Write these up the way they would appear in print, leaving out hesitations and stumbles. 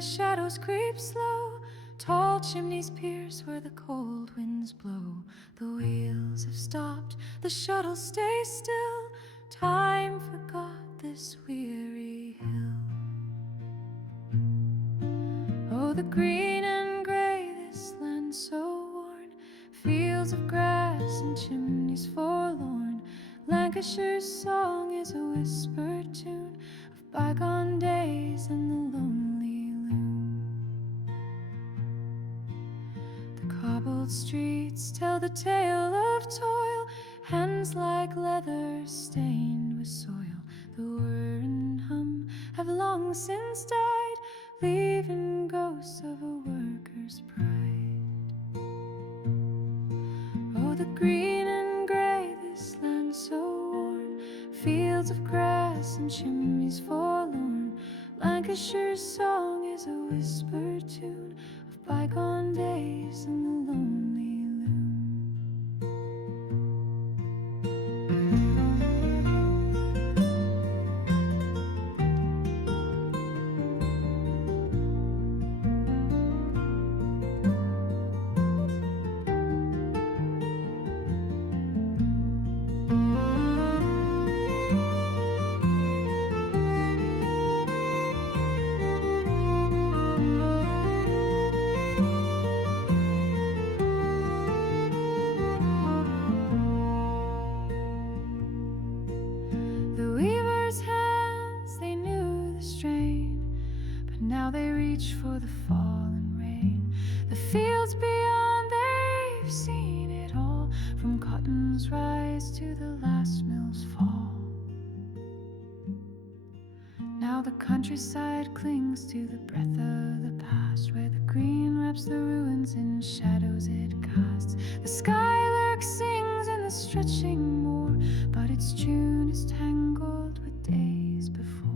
the shadows creep slow. Tall chimneys pierce where the cold winds blow. The wheels have stopped, the shuttle stays still. Time forgot this weary hill. Oh, the green and grey, this land so worn. Fields of grass and chimneys forlorn. Lancashire's song is a whispered tune of bygone days and the lonely loom. The cobbled streets tell the tale of toil, hands like leather stained with soil. The whir and hum have long since died, leaving ghosts of a worker's pride. Oh, the green and grey, this land so worn. Fields of grass and chimneys forlorn. Lancashire's song is a whispered tune of bygone days and the lonely loom. For the fallen rain, the fields beyond, they've seen it all, from cotton's rise to the last mill's fall. Now the countryside clings to the breath of the past, where the green wraps the ruins in shadows it casts. The skylark sings in the stretching moor, but its tune is tangled with days before.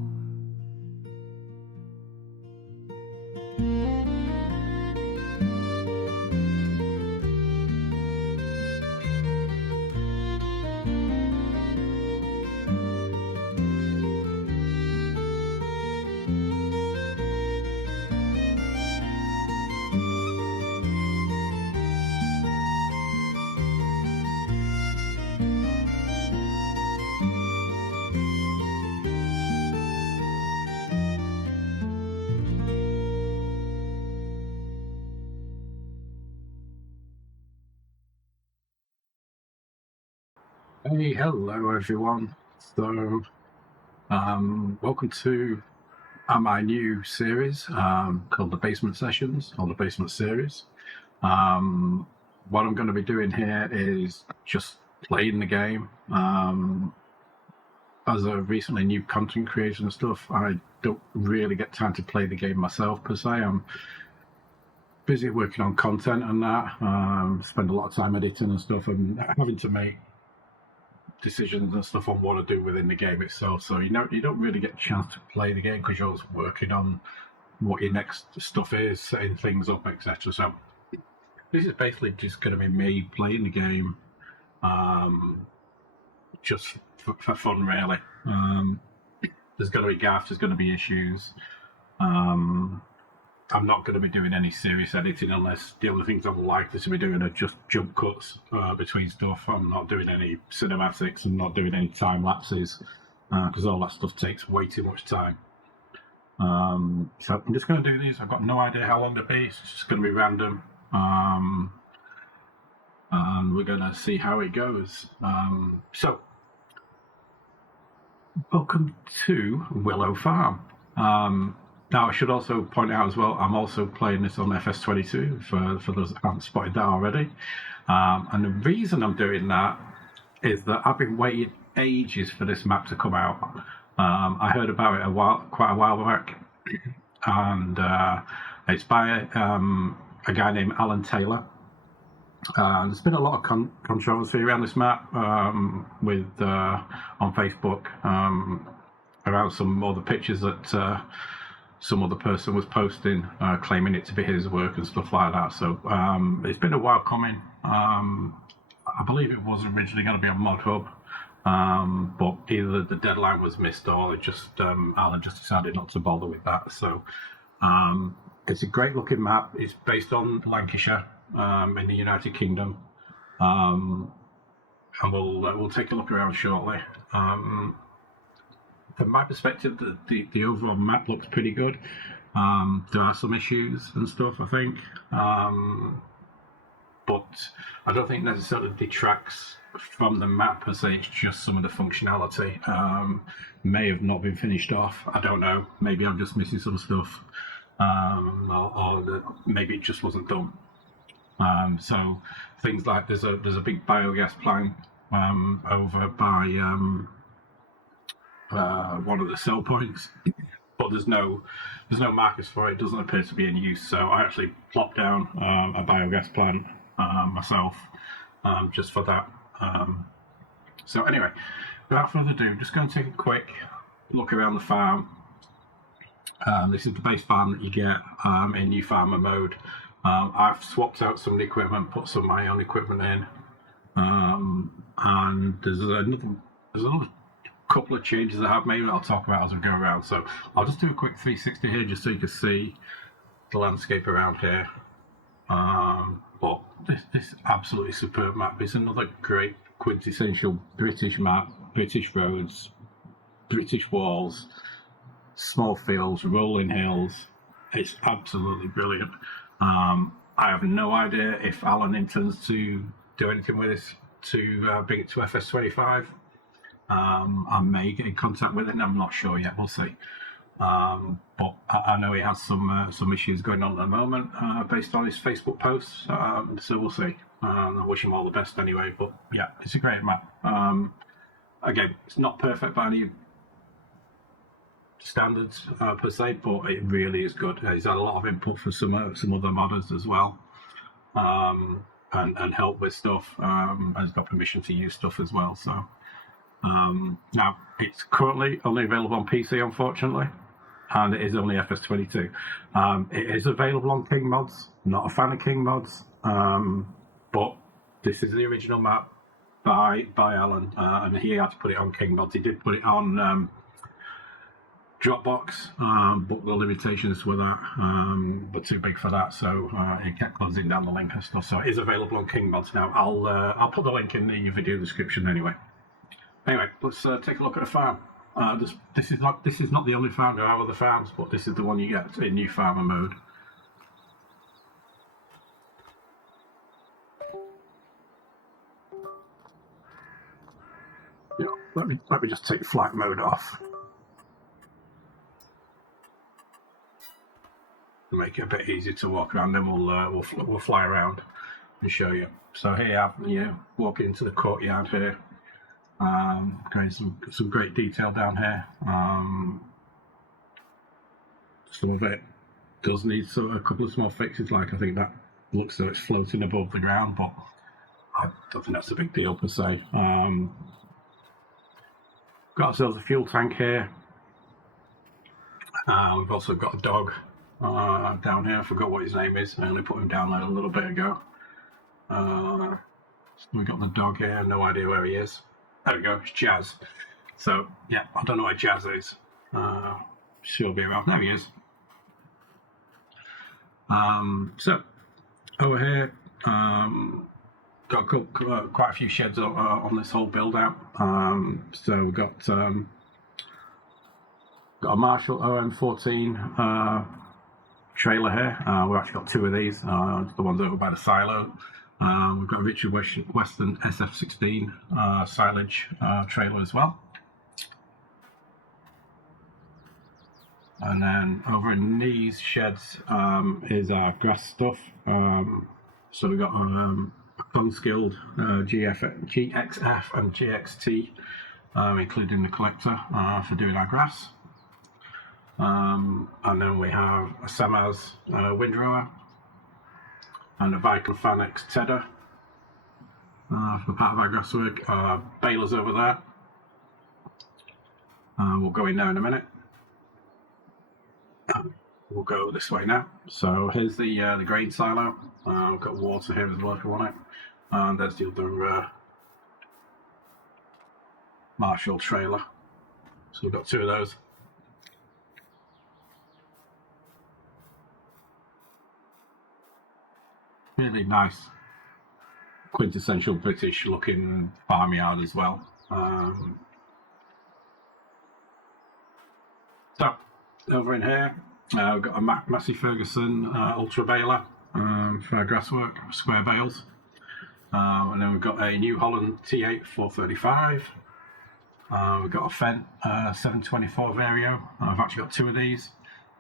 Hey, hello everyone. So, welcome to my new series called the Basement Sessions, or the Basement Series. What I'm going to be doing here is just playing the game. As a recently new content creator and stuff, I don't really get time to play the game myself per se. I'm busy working on content and that, spend a lot of time editing and stuff, and having to make decisions and stuff on what to do within the game itself. So you don't really get a chance to play the game because you're always working on what your next stuff is, setting things up, etc. So this is basically just going to be me playing the game, just for fun, really. There's going to be gaffes, there's going to be issues. I'm not going to be doing any serious editing unless the only things I'm likely to be doing are just jump cuts between stuff. I'm not doing any cinematics and not doing any time lapses because all that stuff takes way too much time. So I'm just going to do these. I've got no idea how long they'll be. It's just going to be random. And we're going to see how it goes. So, welcome to Willow Farm. Now, I should also point out as well, I'm also playing this on FS22 for those that haven't spotted that already. And the reason I'm doing that is that I've been waiting ages for this map to come out. I heard about it quite a while back, and it's by a guy named Alan Taylor. There's been a lot of controversy around this map with on Facebook around some other pictures that some other person was posting, claiming it to be his work and stuff like that. So it's been a while coming. I believe it was originally going to be on Mod Hub, but either the deadline was missed or just Alan just decided not to bother with that. So It's a great looking map. It's based on Lancashire in the United Kingdom, and we'll take a look around shortly. From my perspective, the overall map looks pretty good. There are some issues and stuff, I think, but I don't think necessarily detracts from the map per se. It's just some of the functionality may have not been finished off. I don't know. Maybe I'm just missing some stuff, or maybe it just wasn't done. So things like there's a big biogas plant over by one of the sell points, but there's no markers for it. It doesn't appear to be in use. So I actually plopped down a biogas plant myself just for that. So anyway, without further ado, I'm just going to take a quick look around the farm. This is the base farm that you get in new farmer mode. I've swapped out some of the equipment, put some of my own equipment in, and there's another couple of changes I have made that I'll talk about as we go around. So I'll just do a quick 360 here just so you can see the landscape around here. But this absolutely superb map. It's another great quintessential British map, British roads, British walls, small fields, rolling hills. It's absolutely brilliant. I have no idea if Alan intends to do anything with this to bring it to FS25. I may get in contact with it. I'm not sure yet. We'll see. But I know he has some issues going on at the moment based on his Facebook posts. So we'll see. I wish him all the best anyway. But yeah, it's a great map. Again, it's not perfect by any standards per se, but it really is good. He's had a lot of input for some other modders as well, and help with stuff. And he's got permission to use stuff as well. So now it's currently only available on PC, unfortunately, and it is only FS22. It is available on King Mods. Not a fan of King Mods, but this is the original map by Alan, and he had to put it on King Mods. He did put it on Dropbox, but the limitations were too big for that, so it kept closing down the link and stuff. So it is available on King Mods now. I'll put the link in the video description anyway. Anyway, let's take a look at the farm. This is not the only farm. There are other farms, but this is the one you get in new farmer mode. Yeah, let me just take flight mode off. Make it a bit easier to walk around. Then we'll fly around and show you. So here you walking into the courtyard here. Okay, some great detail down here. Some of it does need a couple of small fixes. Like I think that looks as though it's floating above the ground, but I don't think that's a big deal per se. Got ourselves a fuel tank here. We've also got a dog down here. I forgot what his name is. I only put him down there a little bit ago. So we got the dog here. No idea where he is. There we go. It's Jazz. So yeah, I don't know where Jazz is. She'll be around. There he is. So over here, got quite a few sheds on this whole build out. So we've got a Marshall OM14 trailer here. We've actually got two of these. The ones over by the silo. We've got a Richard Western SF16 silage trailer as well. And then over in these sheds is our grass stuff. So we've got unskilled GXF and GXT, including the collector for doing our grass. And then we have a Samaz windrower and a Vical Fanex tedder for part of our grass work. Balers over there. We'll go in there in a minute. We'll go this way now. So here's the grain silo. We've got water here as well if you want it. And there's the other Marshall trailer. So we've got two of those. really nice, quintessential British looking farmyard as well. So over in here, we've got a Massey Ferguson Ultra Baler for our grasswork, square bales. And then we've got a New Holland T8 435. We've got a Fendt 724 Vario. I've actually got two of these.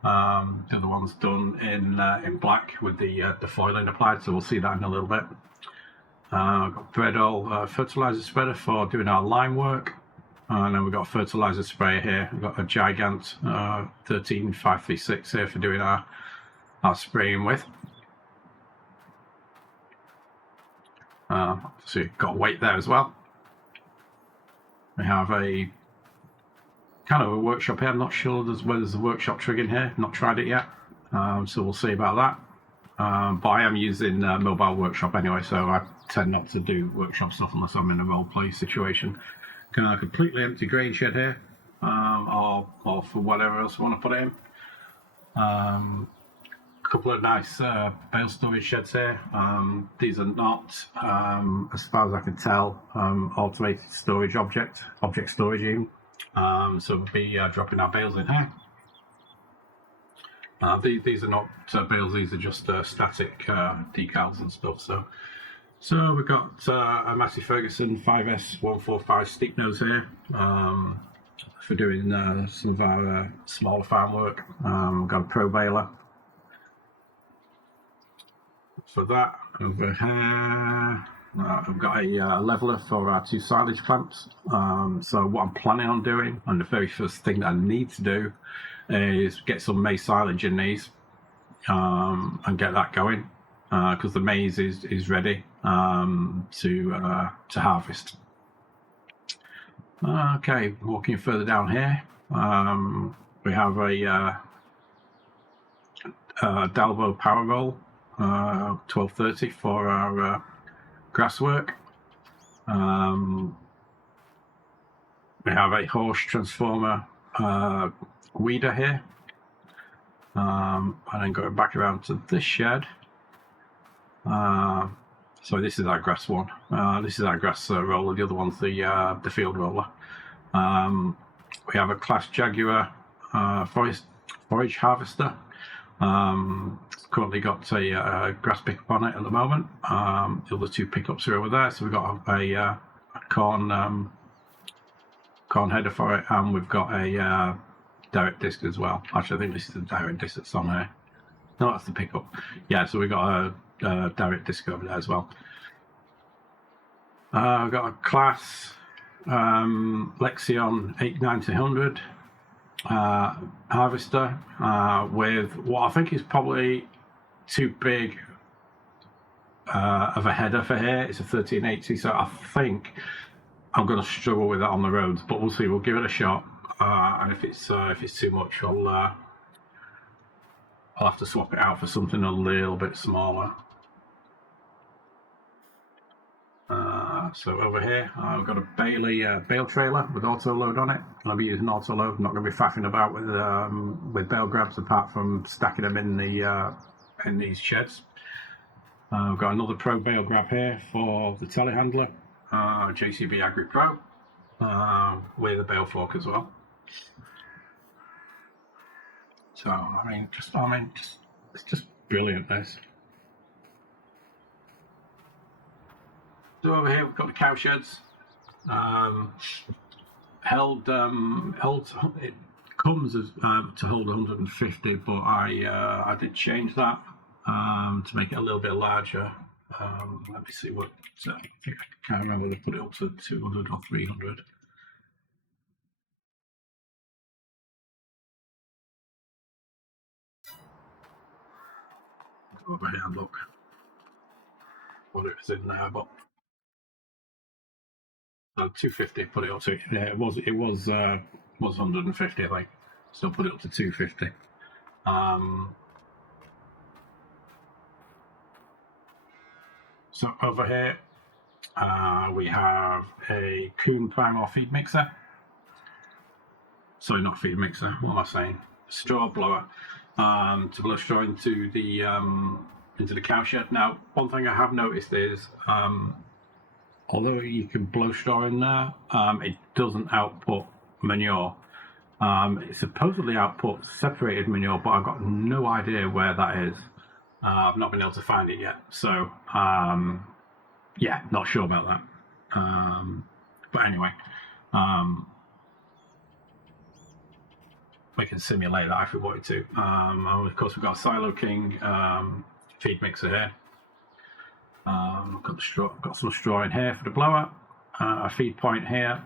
The other one's done in black with the foiling applied, so we'll see that in a little bit. I've got Bredol fertilizer spreader for doing our lime work. And then we've got a fertilizer sprayer here. We've got a Gigant 13536 here for doing our spraying with. So you've got weight there as well. We have a kind of a workshop here. I'm not sure whether there's a workshop trig in here. Not tried it yet, so we'll see about that. But I am using mobile workshop anyway, so I tend not to do workshop stuff unless I'm in a role play situation. Got a completely empty grain shed here, or for whatever else I want to put it in. Couple of nice bale storage sheds here. These are not, as far as I can tell, automated storage object storage even. So we'll be dropping our bales in here. These are not bales, these are just static decals and stuff. So we've got a Massey Ferguson 5S 145 steep nose here for doing some of our smaller farm work. We've got a Pro baler. For that, over here, I've got a leveler for our two silage clamps. So what I'm planning on doing, and the very first thing that I need to do, is get some maize silage in these and get that going, because the maize is ready to harvest. Okay, walking further down here, we have a Dalbo power roll. 1230 for our grass work. We have a horse transformer weeder here, and then going back around to this shed. So this is our grass one. This is our grass roller. The other one's the field roller. We have a Class Jaguar forage harvester. Currently got a grass pickup on it at the moment. The other two pickups are over there. So we've got a corn header for it, and we've got a direct disc as well. Actually, I think this is the direct disc that's on here. No, that's the pickup. Yeah, so we've got a direct disc over there as well. I've got a Class Lexion 890-100 harvester with what I think is probably too big of a header for here. It's a 1380, so I think I'm going to struggle with that on the roads, but we'll see. We'll give it a shot, and if it's too much, I'll have to swap it out for something a little bit smaller. So over here, I've got a Bailey bale trailer with auto load on it. I'll be using auto load. I'm not going to be faffing about with bale grabs apart from stacking them in these sheds. I've got another Pro bale grab here for the telehandler, JCB Agri Pro, with a bale fork as well. So it's just brilliant, this. So over here we've got the cow sheds. It comes as to hold 150, but I did change that to make it a little bit larger. Let me see what I think. I can't remember whether they put it up to 200 or 300. Go over here and look what it is in there, but. 250, put it up to. Yeah, it was 150, I think. Still put it up to 250. So over here we have a Kuhn Primal feed mixer. Sorry, not feed mixer. What am I saying? Straw blower to blow straw into the into the cowshed. Now, one thing I have noticed is, although you can blow straw in there, it doesn't output manure. It supposedly outputs separated manure, but I've got no idea where that is. I've not been able to find it yet, so yeah, not sure about that. But anyway, we can simulate that if we wanted to. And of course, we've got a Silo King feed mixer here. Got some straw in here for the blower. A feed point here.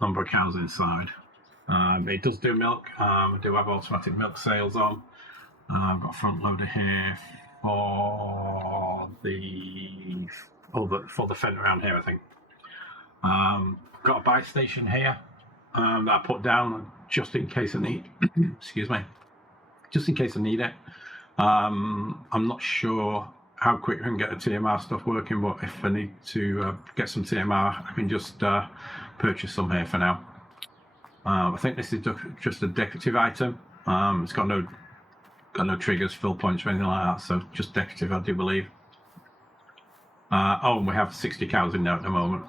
Number of cows inside. It does do milk. I do have automatic milk sales on. I've got a front loader here for the fence around here, I think. Got a buy station here that I put down just in case I need. Excuse me. Just in case I need it. I'm not sure how quick I can get the TMR stuff working, but if I need to get some TMR, I can just purchase some here for now. I think this is just a decorative item. It's got no triggers, fill points, or anything like that. So just decorative, I do believe. Oh, and we have 60 cows in there at the moment.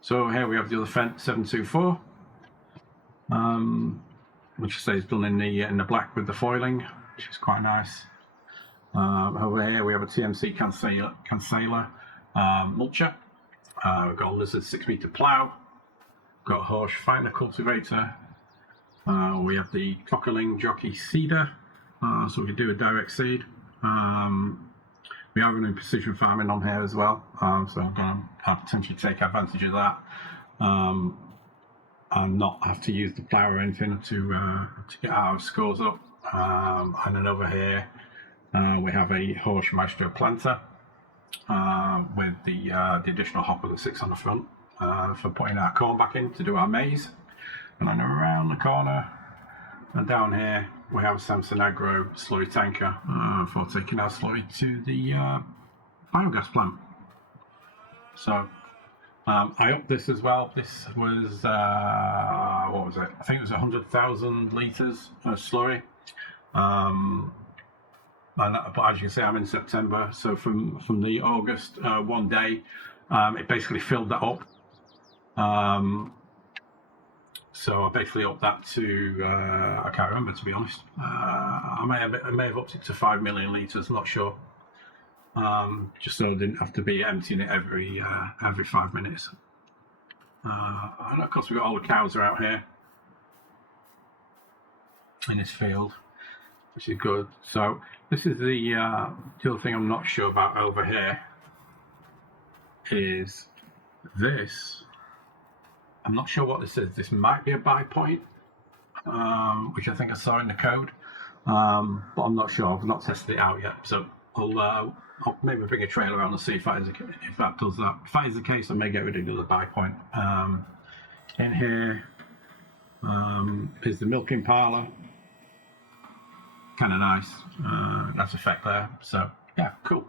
So here we have the other fence, 724, which I say is done in the black with the foiling, which is quite nice. Over here we have a TMC Cansaler mulcher. We've got a Lizard 6-meter plough. Got a Horse Finder cultivator. We have the Cockerling Jockey Seeder, so we can do a direct seed. We are running precision farming on here as well, so I'm going to potentially take advantage of that and not have to use the plough or anything to get our scores up. And then over here we have a Horse Maestro planter with the additional hopper that sits on the front for putting our corn back in to do our maize. And then around the corner and down here we have a Samson Agro slurry tanker for taking our slurry to the biogas plant. So I upped this as well. This was what was it? I think it was 100,000 litres of slurry. But as you can see, I'm in September, so from the August one day, it basically filled that up. So I basically upped that to I can't remember, to be honest. I may have upped it to 5 million litres, not sure. Just so I didn't have to be emptying it every 5 minutes. And of course we've got all the cows are out here in this field, which is good. So this is the other thing I'm not sure about over here is this. I'm not sure what this is. This might be a buy point, which I think I saw in the code, but I'm not sure. I've not tested it out yet. So I'll maybe bring a trailer around and see if that does that. If that is the case, I may get rid of the other buy point. In here is the milking parlour. Kind of nice. Nice effect there. So yeah, cool.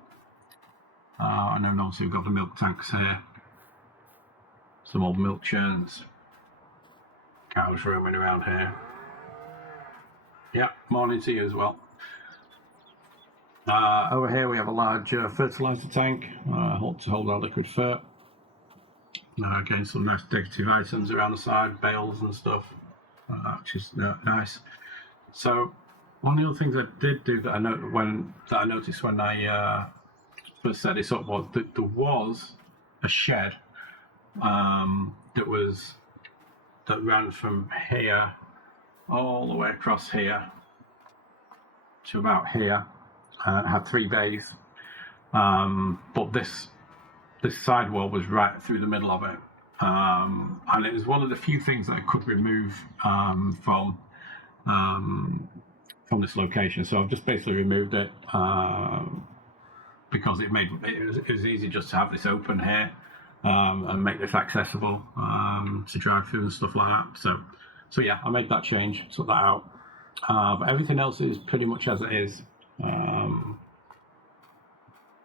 And then obviously we've got the milk tanks here. Some old milk churns. Cows roaming around here. Yeah, morning to you as well. Over here we have a large fertiliser tank to hold our liquid fert. Again, some nice decorative items around the side, bales and stuff, which is nice. So one of the other things I did do that I noticed when I first set this up was that there was a shed that ran from here all the way across here to about here. It had 3 bays, but this side wall was right through the middle of it, and it was one of the few things that I could remove from this location. So I've just basically removed it because it was easy just to have this open here. And make this accessible to drive through and stuff like that. So yeah, I made that change, took that out. But everything else is pretty much as it is.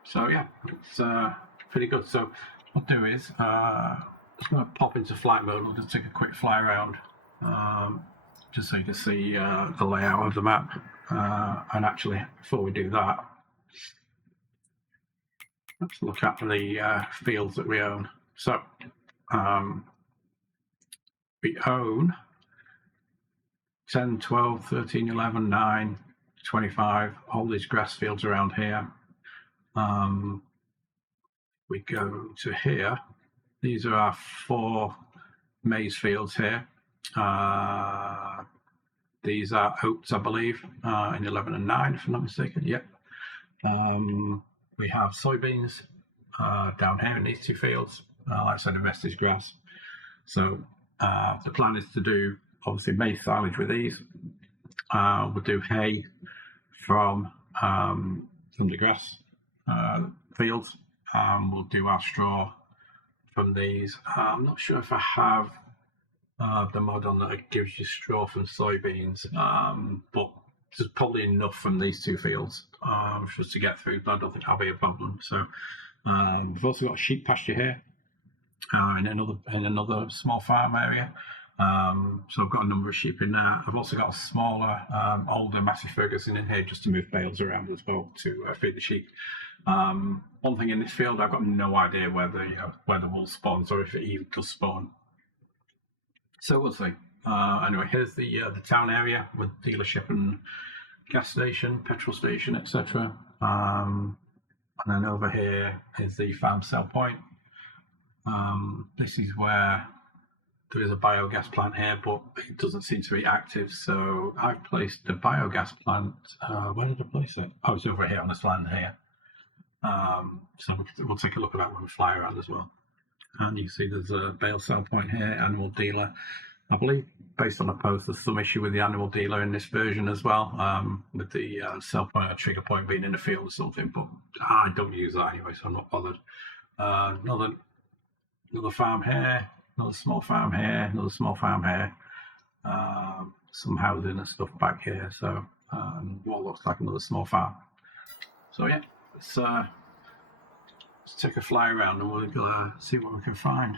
So yeah, it's pretty good. So what I'll do is I'm just going to pop into flight mode. We'll just take a quick fly around just so you can see the layout of the map. And actually, before we do that, let's look at the fields that we own. So we own 10, 12, 13, 11, 9, 25, all these grass fields around here. We go to here. These are our 4 maize fields here. These are oats, I believe, in 11 and 9, if I'm not mistaken. Yep. We have soybeans down here in these 2 fields. Like I said, the rest is grass. So the plan is to do, obviously, maize silage with these. We'll do hay from the grass fields. We'll do our straw from these. I'm not sure if I have the mod on that gives you straw from soybeans, but there's probably enough from these 2 fields for us to get through, but I don't think that'll be a problem. So we've also got a sheep pasture here in another small farm area. So I've got a number of sheep in there. I've also got a smaller, older Massey Ferguson in here just to move bales around as well to feed the sheep. One thing in this field, I've got no idea where the wool spawns or if it even does spawn. So we'll see. Anyway, here's the town area with dealership and gas station, petrol station, etc. And then over here is the farm sell point. This is where there is a biogas plant here, but it doesn't seem to be active. So I've placed the biogas plant. Where did I place it? Oh, it's over here on this land here. So we'll take a look at that when we fly around as well. And you can see there's a bale sell point here, animal dealer. I believe, based on the post, there's some issue with the animal dealer in this version as well, with the sell point or trigger point being in the field or something, but I don't use that anyway, so I'm not bothered. Another farm here, another small farm here, another small farm here, some housing and stuff back here, so what looks like another small farm. So yeah, let's take a fly around and we'll see what we can find.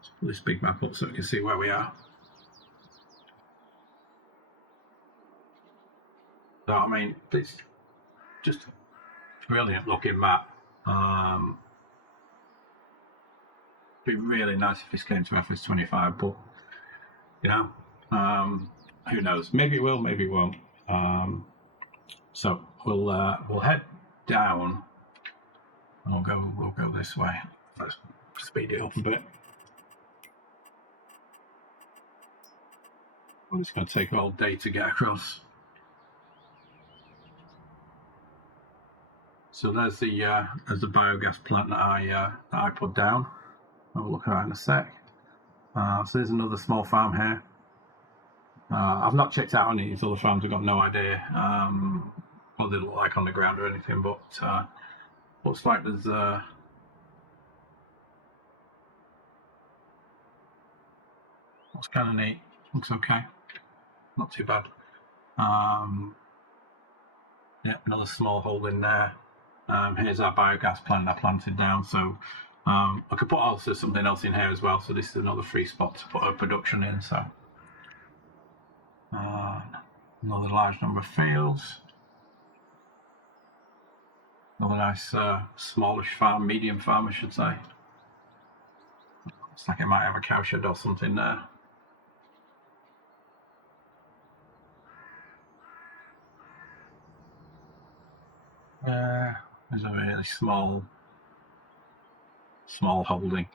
Let's put this big map up so we can see where we are. So I mean, it's just a brilliant looking map. Be really nice if this came to FS25, but you know, who knows? Maybe it will, maybe it won't. So we'll head down. We'll go this way. Let's speed it up a bit. Well, it's going to take all day to get across. So there's the biogas plant that I put down. I'll look at that in a sec. So there's another small farm here. I've not checked out any of these other farms. I've got no idea what they look like on the ground or anything, but looks like there's looks kind of neat. Looks okay. Not too bad. Yeah, another small hole in there. Here's our biogas plant I planted down. So I could put also something else in here as well. So this is another free spot to put a production in. So another large number of fields. Another nice smallish farm, medium farm, I should say. Looks like it might have a cow shed or something there. There's a really small holding.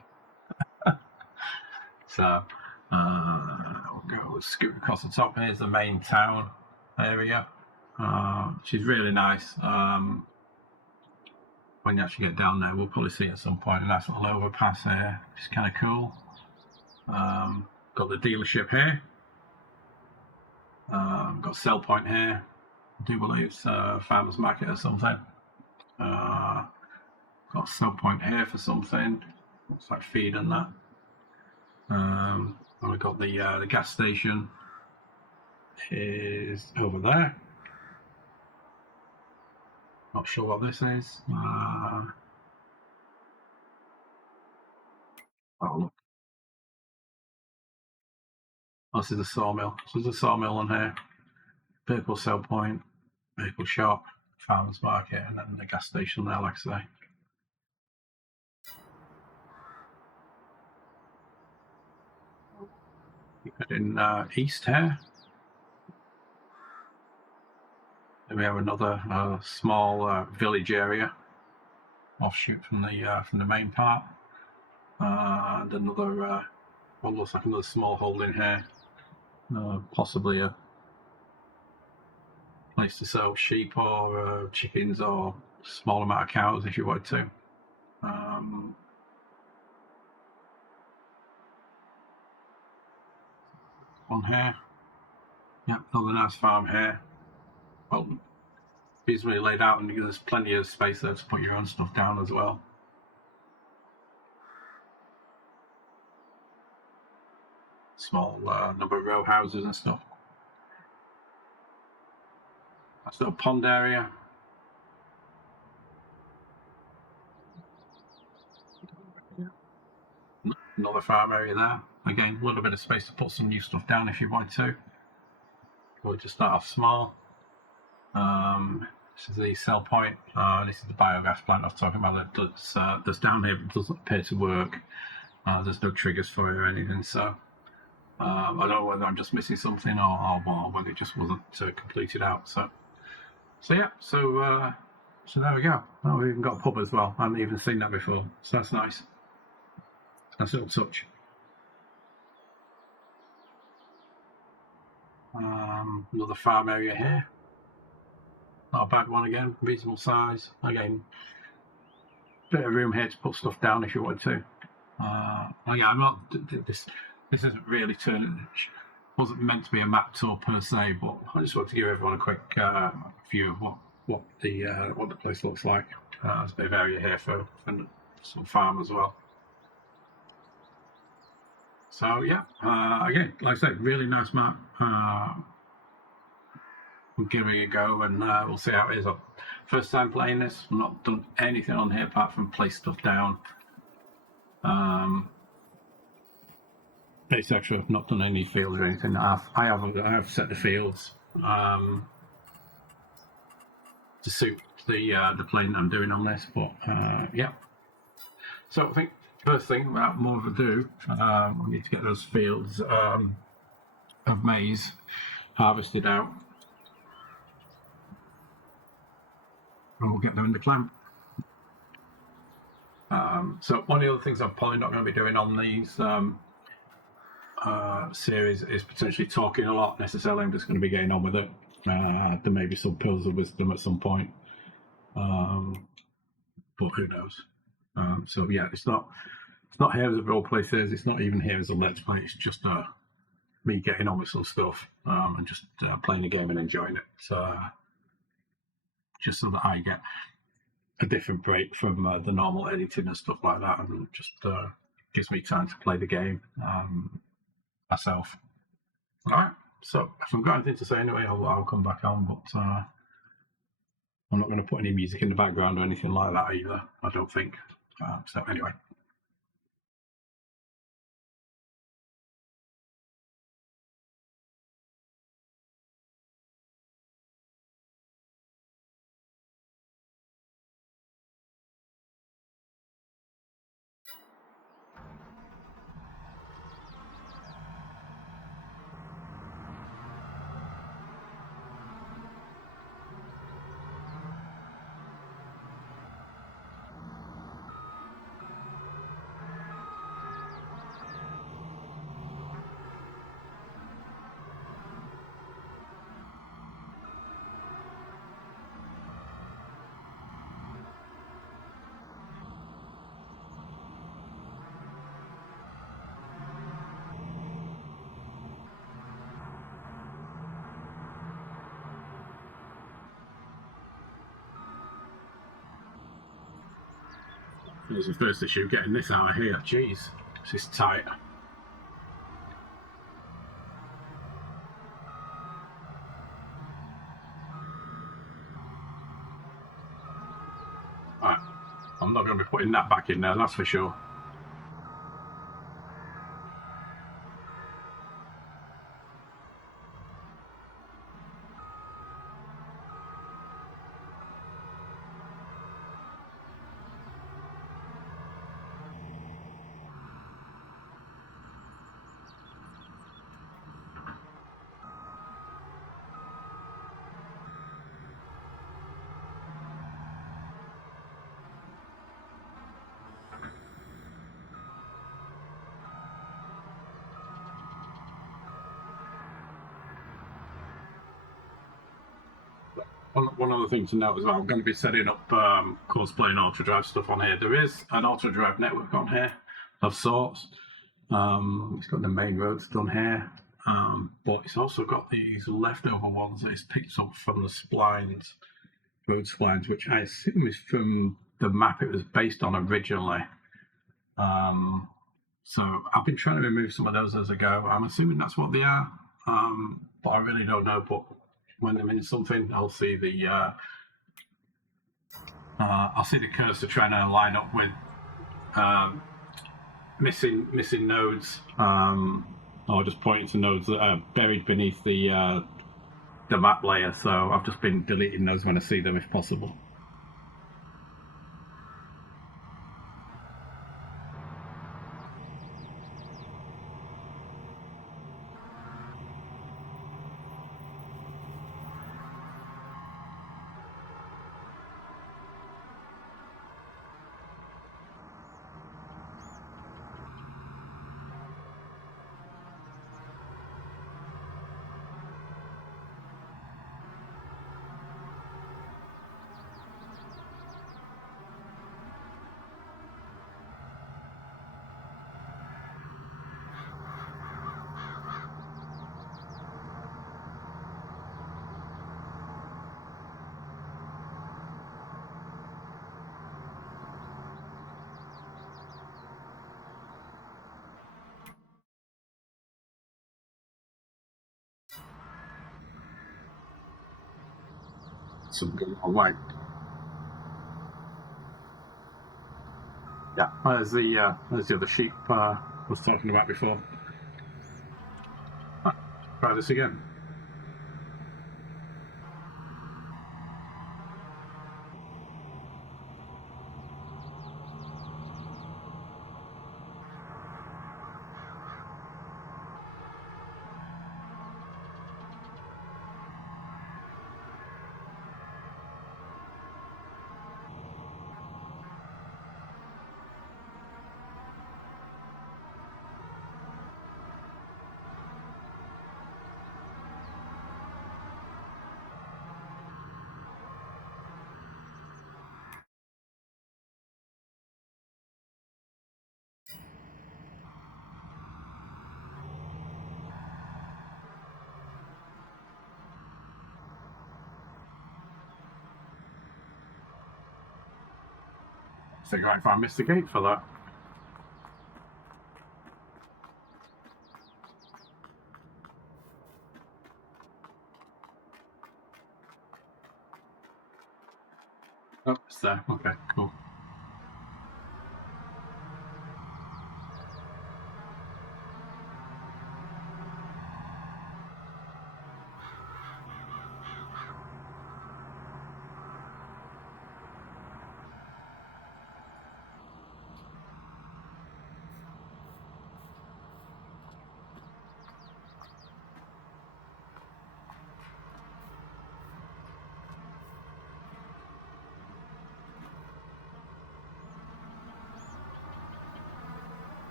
So we'll scoot across the top. Here's the main town area, which is really nice. When you actually get down there, we'll probably see at some point a nice little overpass here, which is kind of cool. Got the dealership here. Got sell point here. I do believe it's farmer's market or something. Got a sell point here for something. Looks like feed and that. I've got the gas station is over there. Not sure what this is. Oh look. Oh, this is a sawmill. So there's a sawmill on here. Vehicle sell point, vehicle shop, farmers market, and then the gas station there, like I say. In east here, then we have another small village area, offshoot from the main part, and another one looks like another small holding here, possibly a place to sell sheep or chickens or small amount of cows if you wanted to. One here. Yep, another nice farm here. Well, reasonably laid out, and there's plenty of space there to put your own stuff down as well. Small number of row houses and stuff. That's a little pond area. Another farm area there. Again, a little bit of space to put some new stuff down if you want to. We'll just start off small. This is the sell point. This is the biogas plant I was talking about. That's down here, but doesn't appear to work. There's no triggers for it or anything, so I don't know whether I'm just missing something or whether it just wasn't completed out. So yeah, so there we go. Oh, we've even got a pub as well. I haven't even seen that before, so that's nice. Nice little touch. Another farm area here. Not a bad one again, reasonable size. Again, bit of room here to put stuff down if you want to. Yeah, I'm not. This isn't really turning. Wasn't meant to be a map tour per se, but I just want to give everyone a quick view of what the place looks like. There's a bit of area here for some farm as well. So yeah, again, like I said, really nice map. We'll give it a go and we'll see how it is. First time playing this, I've not done anything on here apart from place stuff down. Etc. I've not done any fields or anything. I have set the fields to suit the playing I'm doing on this, but yeah. So I think first thing, without more ado, we need to get those fields of maize harvested out. And we'll get them in the clamp. So one of the other things I'm probably not going to be doing on these series is potentially talking a lot necessarily. I'm just going to be getting on with it. There may be some pearls of wisdom at some point, but who knows. So yeah, it's not here as a role play series. It's not even here as a let's play. It's just me getting on with some stuff and just playing the game and enjoying it. Just so that I get a different break from the normal editing and stuff like that, and just gives me time to play the game myself. All right. So if I've got anything to say anyway, I'll come back on, but I'm not going to put any music in the background or anything like that either. I don't think. So anyway. Here's the first issue, getting this out of here. Jeez, this is tight. Right, I'm not going to be putting that back in there, that's for sure. One other thing to note as well, I'm going to be setting up course playing auto drive stuff on here. There is an auto drive network on here of sorts. It's got the main roads done here, but it's also got these leftover ones that it's picked up from the splines, road splines, which I assume is from the map it was based on originally. So I've been trying to remove some of those as I go. I'm assuming that's what they are, but I really don't know. But when I'm in something, I'll see the cursor trying to line up with missing nodes, or just pointing to nodes that are buried beneath the map layer. So I've just been deleting those when I see them, if possible. Something all right. Yeah, there's the other sheep I was talking about before. Try this again. Figure out if I missed the gate for that. Oh, it's there. Okay, cool.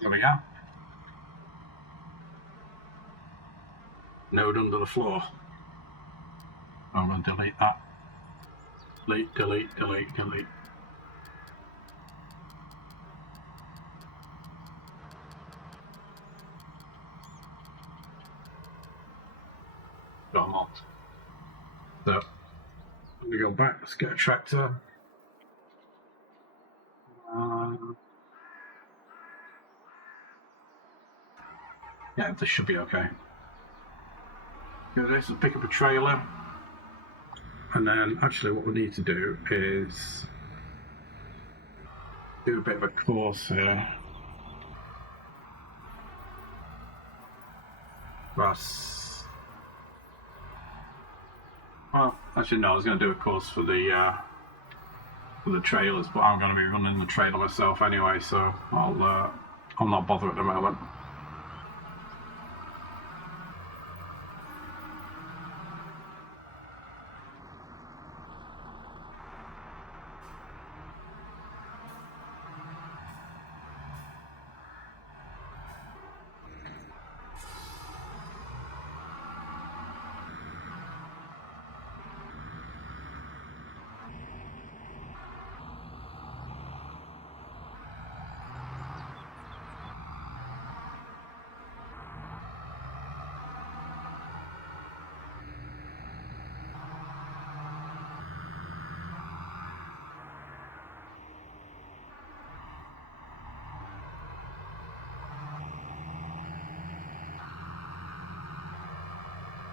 There we go. Node under the floor. I'm going to delete that. Delete, delete, delete, delete. Got them on. So, I'm going to go back. Let's get a tractor. Yeah, this should be okay. Do this and pick up a trailer. And then actually what we need to do is do a bit of a course here. Plus, well, actually no, I was going to do a course for the trailers, but I'm going to be running the trailer myself anyway, so I'll not bother at the moment.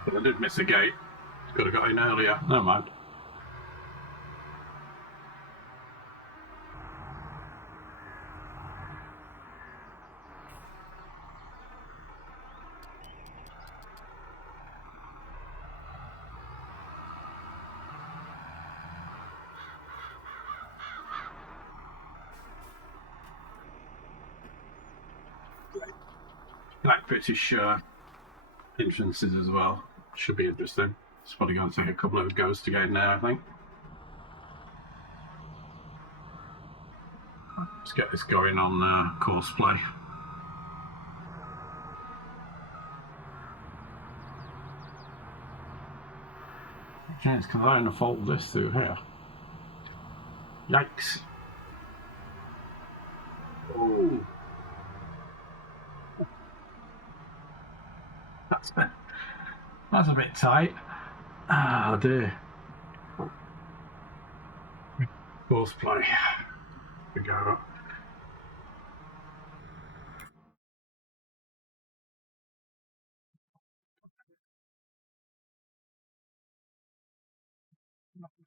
But I did miss a gate. Could have got in earlier. Never mind. Black British entrances as well. Should be interesting. It's probably going to take a couple of goes to get in there, I think. Let's get this going on course play. Okay, it's because I'm going to fold this through here. Yikes. Oh. That's a bit tight. Oh dear. Course play. We go.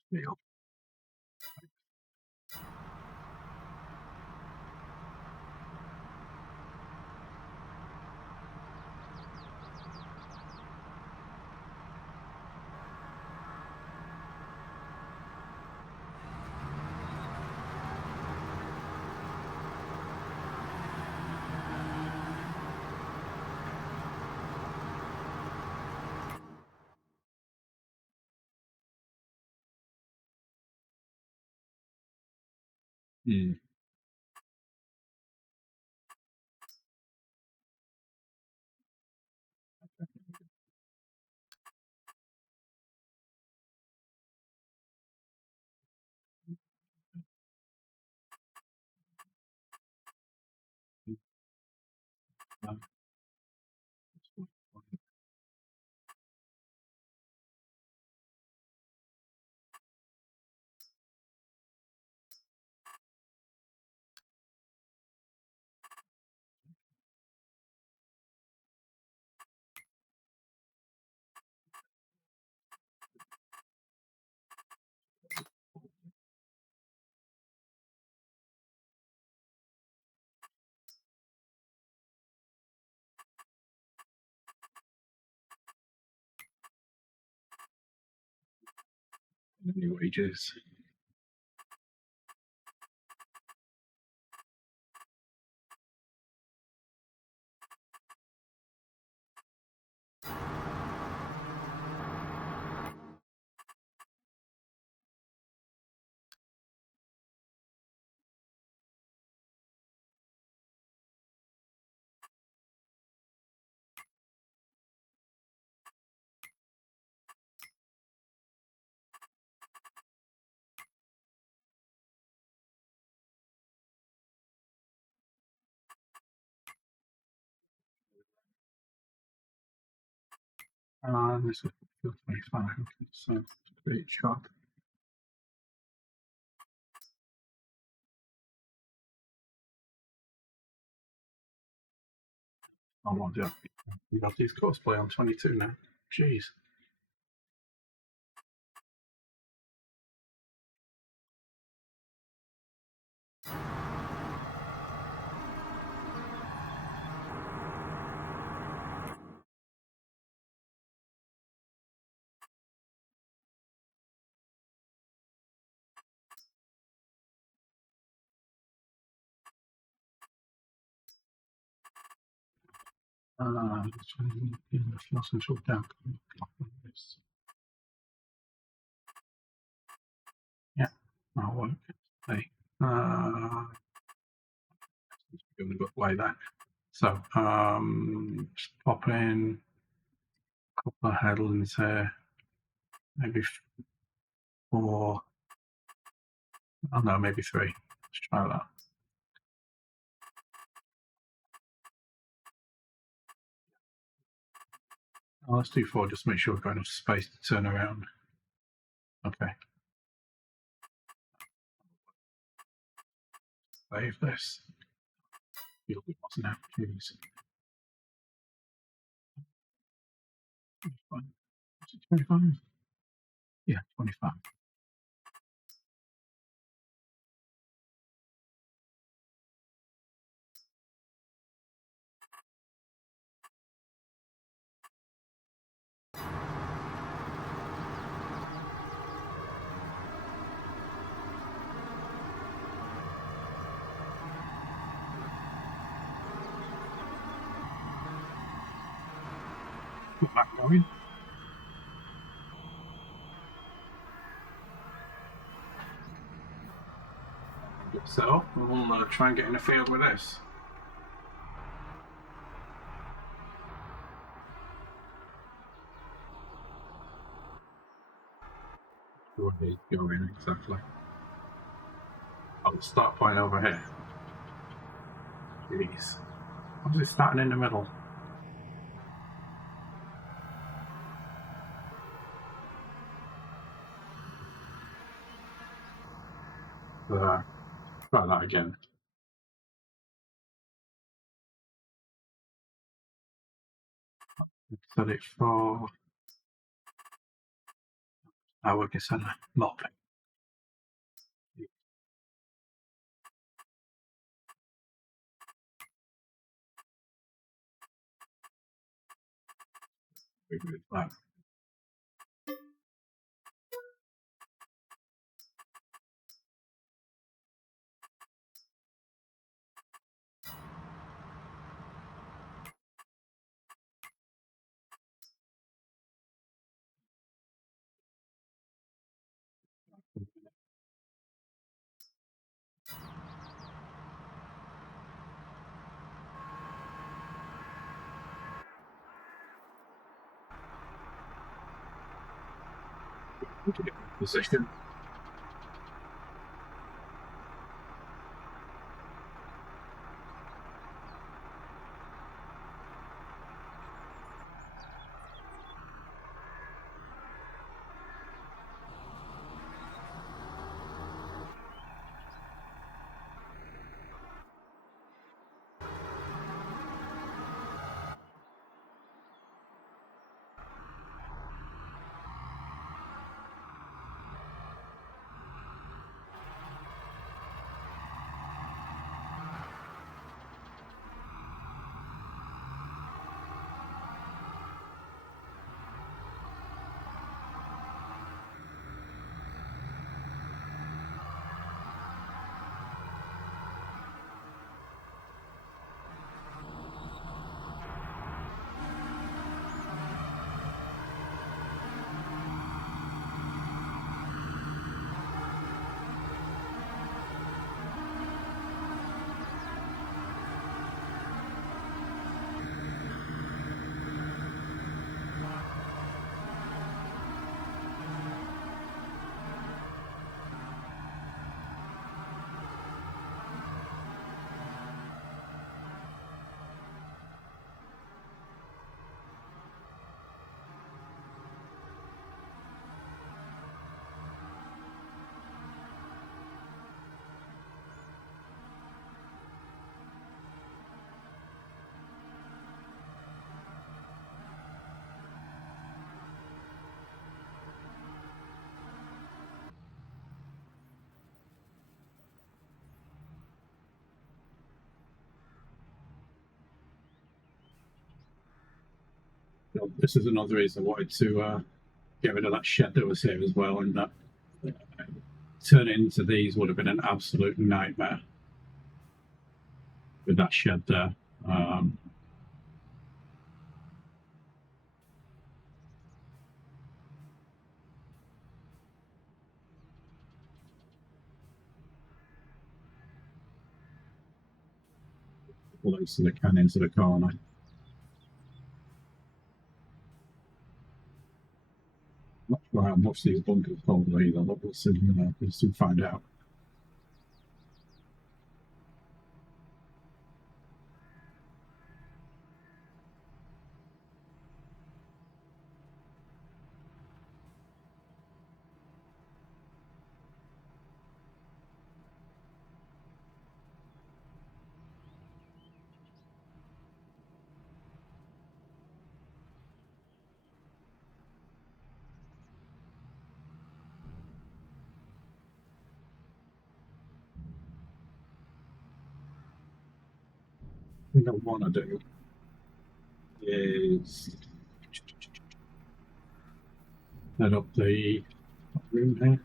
Feel. Hmm. Any wages. This is 25, so it's a great shot. I want to. We got these cosplay on 22 now. Jeez. Lost and short down. Yeah, that'll work. Hey, going to go like that. So, just pop in a couple of headlands here, maybe 4. Oh no, maybe 3. Let's try that. Oh, let's do 4, just to make sure we've got enough space to turn around. Okay. Save this. Feel it wasn't out, please. Fine. 25? Yeah, 25. Put that going. Get set up, and we'll try and get in the field with this. Where he's going exactly. Oh, the start point over here. Jeez. Why is it starting in the middle? Try that again. Set it for our working center. Not that. Position. This is another reason I wanted to get rid of that shed that was here as well, and that turn it into these would have been an absolute nightmare with that shed there. Close to the cannon to the corner. Not sure how much these bunkers hold either, but we'll see, we'll soon find out. What I want to do is set up the room here.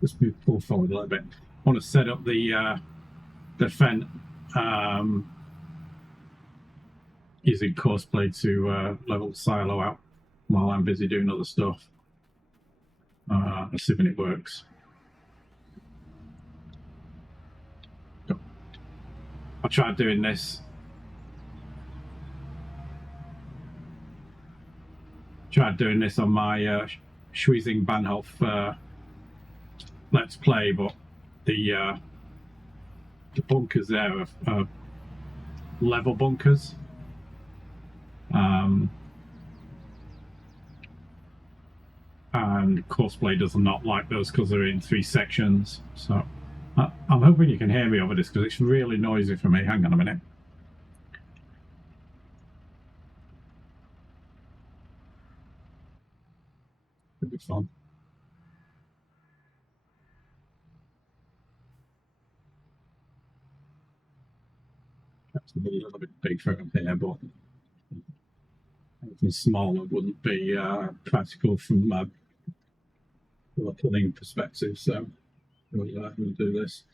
Just pull forward a little bit. I want to set up the vent using Courseplay to level the silo out while I'm busy doing other stuff. Assuming it works. I tried doing this. On my Schweizing Bahnhof Let's Play, but the bunkers there are level bunkers. And Courseplay does not like those because they're in 3 sections. So I'm hoping you can hear me over this because it's really noisy for me. Hang on a minute. Could be fun. Perhaps a little bit big for up here, but anything smaller wouldn't be practical from a planning perspective. So we'll do this.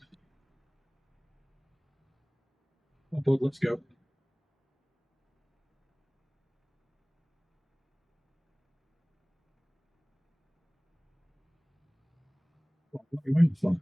Motherboard, let's go. What are you waiting for?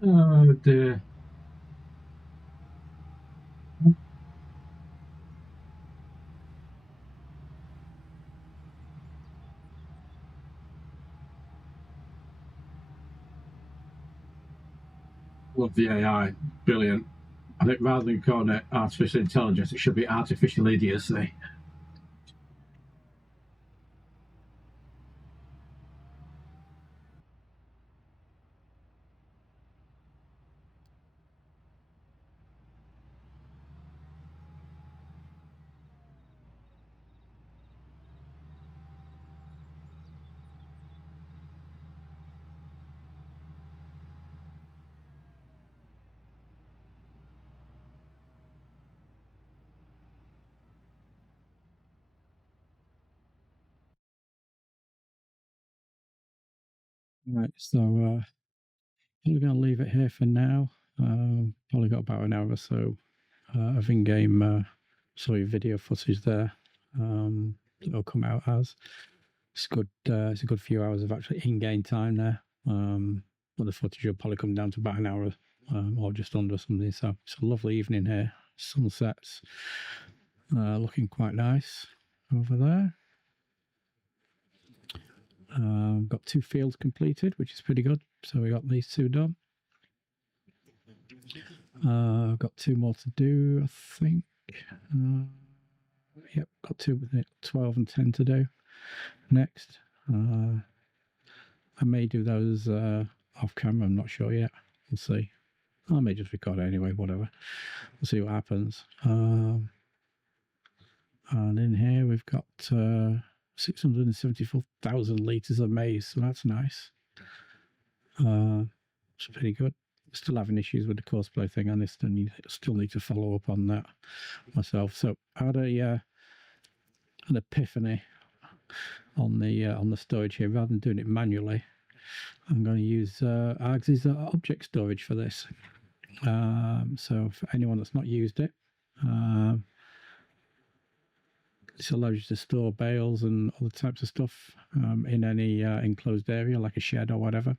Oh dear. Love the AI. Brilliant. I think rather than calling it artificial intelligence, it should be artificial idiocy. Right, so we're going to leave it here for now. Probably got about an hour or so of in-game video footage there. It'll come out as it's good. It's a good few hours of actually in-game time there. But the footage will probably come down to about an hour or just under something. So it's a lovely evening here. Sunsets looking quite nice over there. Got 2 fields completed, which is pretty good. So we got these 2 done. Got 2 more to do, I think. Yep, got 2, 12 and 10 to do next. I may do those off camera, I'm not sure yet. We'll see. I may just record it anyway, whatever. We'll see what happens. And in here we've got 674,000 litres of maize, so that's nice. It's pretty good. still having issues with the courseplay thing, and I still need to follow up on that myself. So I had an epiphany on the storage here. Rather than doing it manually, I'm going to use ARGS's object storage for this. So for anyone that's not used it, this allows you to store bales and other types of stuff in any enclosed area like a shed or whatever.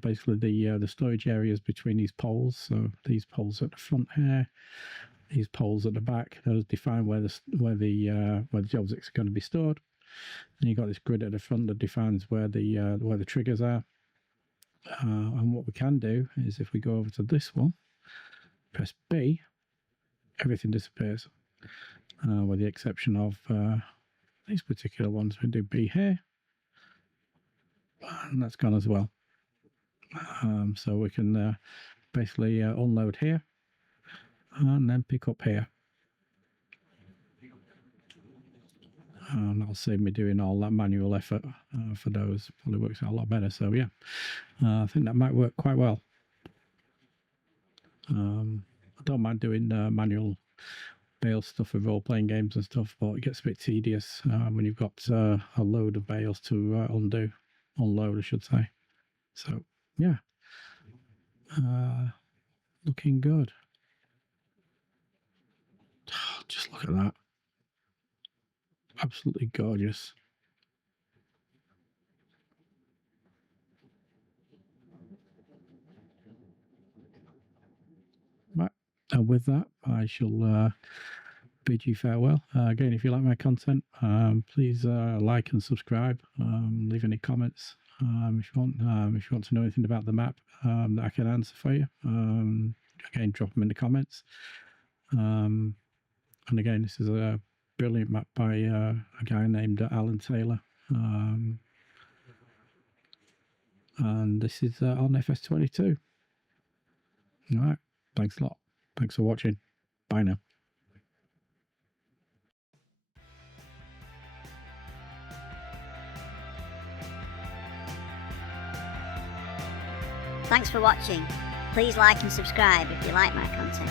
Basically the storage areas between these poles, so these poles at the front here, these poles at the back, those define where the objects are going to be stored. And you've got this grid at the front that defines where the triggers are. And what we can do is, if we go over to this one, press B, everything disappears, with the exception of these particular ones. We do B here, and that's gone as well. So we can basically unload here and then pick up here. And that'll save me doing all that manual effort for those. Probably works out a lot better. So yeah, I think that might work quite well. I don't mind doing manual bale stuff for role-playing games and stuff, but it gets a bit tedious when you've got a load of bales to unload, I should say. So yeah, looking good. Just look at that. Absolutely gorgeous. Right, and with that, I shall bid you farewell. Again, if you like my content, please like and subscribe. Leave any comments if you want to know anything about the map that I can answer for you. Again, drop them in the comments. And again, this is a brilliant map by a guy named Alan Taylor. And this is on FS22. All right, thanks a lot. Thanks for watching. Bye now. Thanks for watching. Please like and subscribe if you like my content.